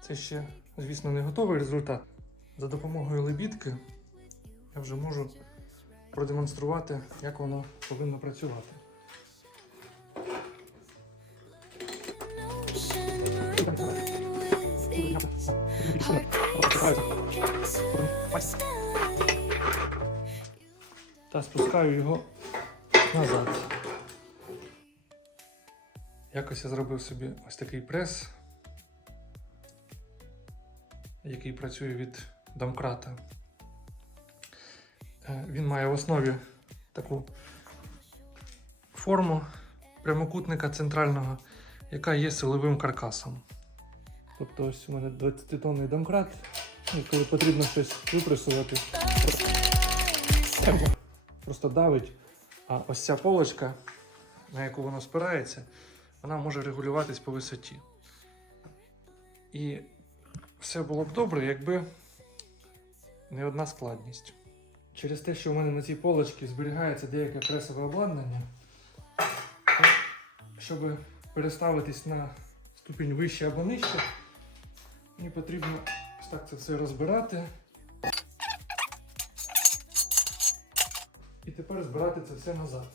Це ще, звісно, не готовий результат. За допомогою лебідки я вже можу продемонструвати, як воно повинно працювати. Та спускаю його назад. Якось я зробив собі ось такий прес, який працює від домкрата. Е, Він має в основі таку форму прямокутника центрального, яка є силовим каркасом. Тобто ось у мене 20-тонний домкрат, і коли потрібно щось випресувати, просто давить, а ось ця полочка, на яку воно спирається, вона може регулюватись по висоті. І все було б добре, якби не одна складність. Через те, що в мене на цій полочці зберігається деяке кресове обладнання, щоб переставитись на ступінь вище або нижче, мені потрібно ось так це все розбирати. І тепер збирати це все назад.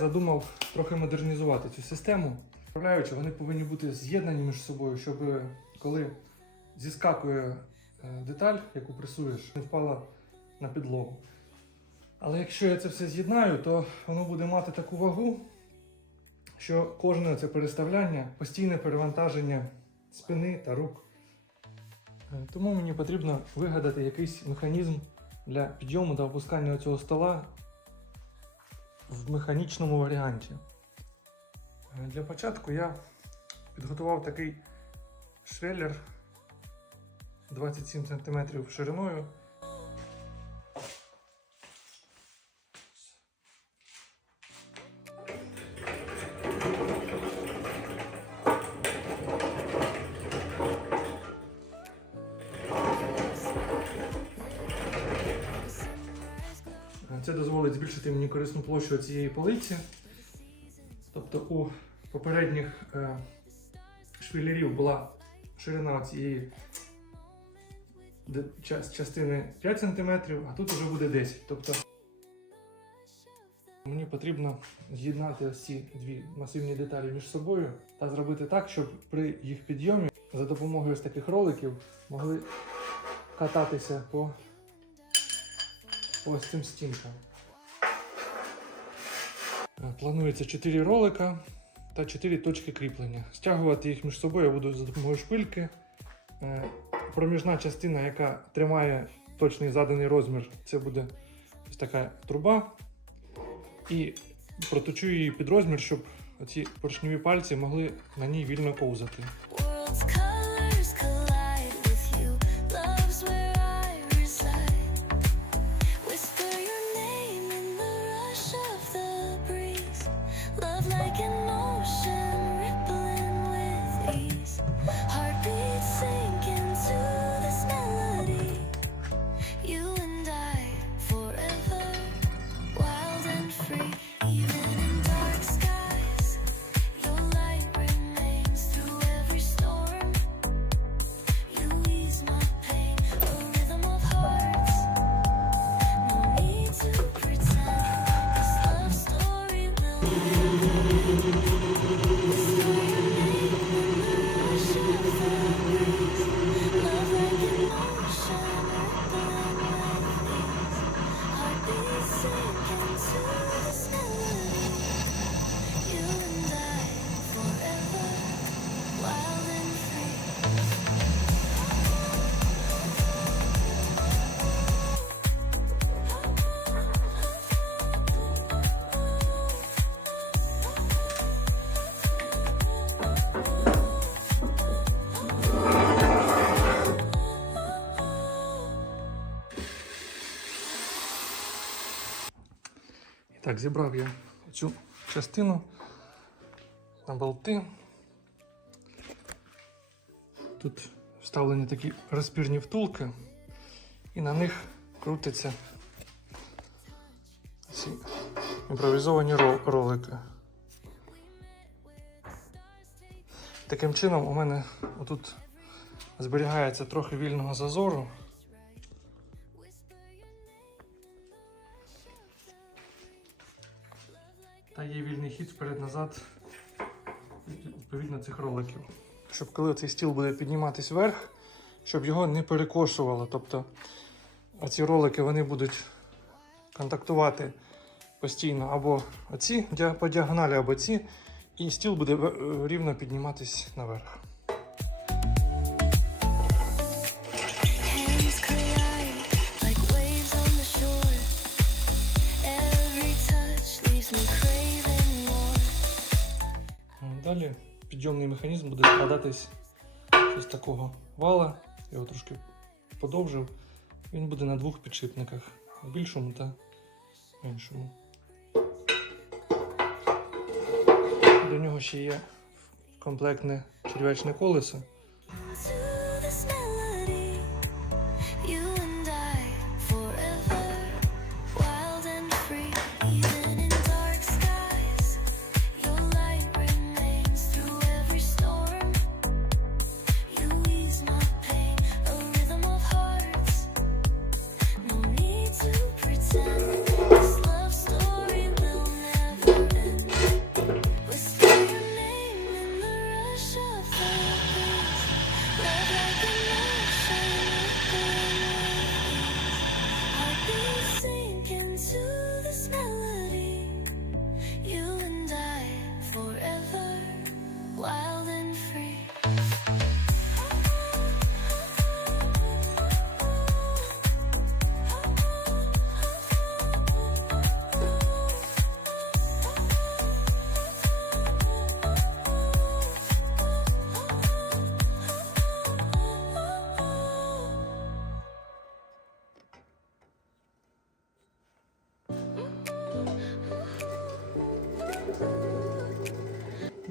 Задумав трохи модернізувати цю систему. Вправляючи, вони повинні бути з'єднані між собою, щоб коли зіскакує е, деталь, яку пресуєш, не впала на підлогу. Але якщо я це все з'єднаю, то воно буде мати таку вагу, що кожне це переставляння постійне перевантаження спини та рук. Е, Тому мені потрібно вигадати якийсь механізм для підйому та опускання цього стола в механічному варіанті. Е, Для початку я підготував такий швеллер 27 см шириною. Збільшити мені корисну площу цієї полиці. Тобто у попередніх е, швелерів була ширина цієї частини 5 см, а тут вже буде 10 Тобто мені потрібно з'єднати ось ці дві масивні деталі між собою та зробити так, щоб при їх підйомі за допомогою ось таких роликів могли кататися по ось цим стінкам. Е, Планується 4 ролика та 4 точки кріплення. Стягувати їх між собою я буду за допомогою шпильки. Е, Проміжна частина, яка тримає точний заданий розмір, це буде ось така труба. І проточу її під розмір, щоб ці поршневі пальці могли на ній вільно ковзати. sinking to the sea. Так, зібрав я цю частину на болти. Тут вставлені такі розпірні втулки, і на них крутяться ці імпровізовані ролики. Таким чином, у мене отут зберігається трохи вільного зазору. Та є вільний хід вперед-назад відповідно цих роликів. Щоб коли цей стіл буде підніматись вверх, щоб його не перекошувало. Тобто оці ролики вони будуть контактувати постійно або оці по діагоналі, або ці, і стіл буде рівно підніматись наверх. Далі підйомний механізм буде складатись з такого вала. Я його трошки подовжив. Він буде на двох підшипниках, більшому та меншому. До нього ще є комплектне черв'ячне колесо.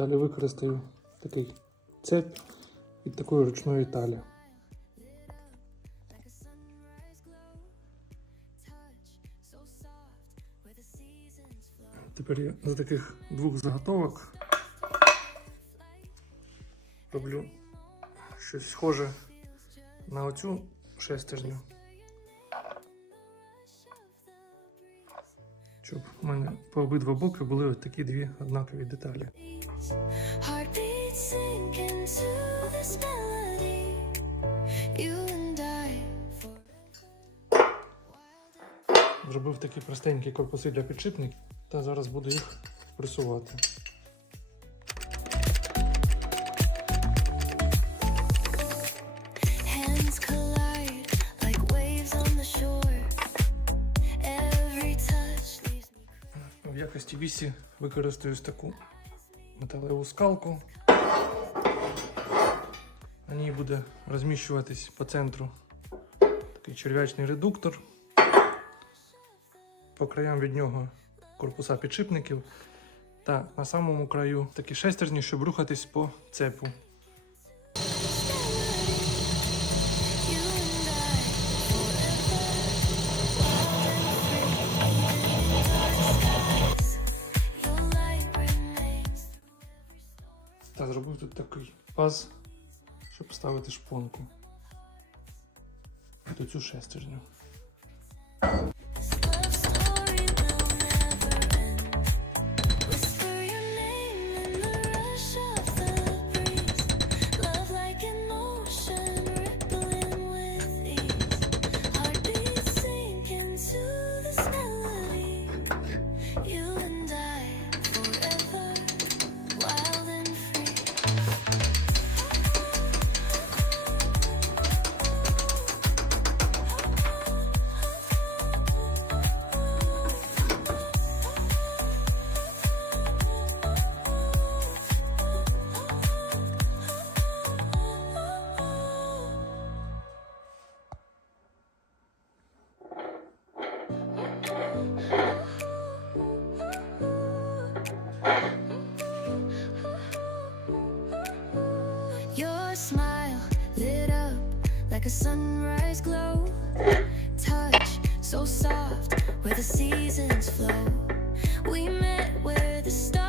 Далі використаю такий цеп від такої ручної талі. Тепер я з таких двох заготовок роблю щось схоже на оцю шестерню. Щоб у мене по обидва боки були ось такі дві однакові деталі. Зробив такі простенькі корпуси для підшипників та зараз буду їх пресувати. В якості вісі використаю ось таку металеву скалку. На ній буде розміщуватись по центру такий черв'ячний редуктор. По краям від нього корпуса підшипників. Та на самому краю такі шестерні, щоб рухатись по цепу. Та зробив тут такий паз, щоб ставити шпонку. До цю шестерню. a sunrise glow. Touch so soft where the seasons flow. We met where the stars.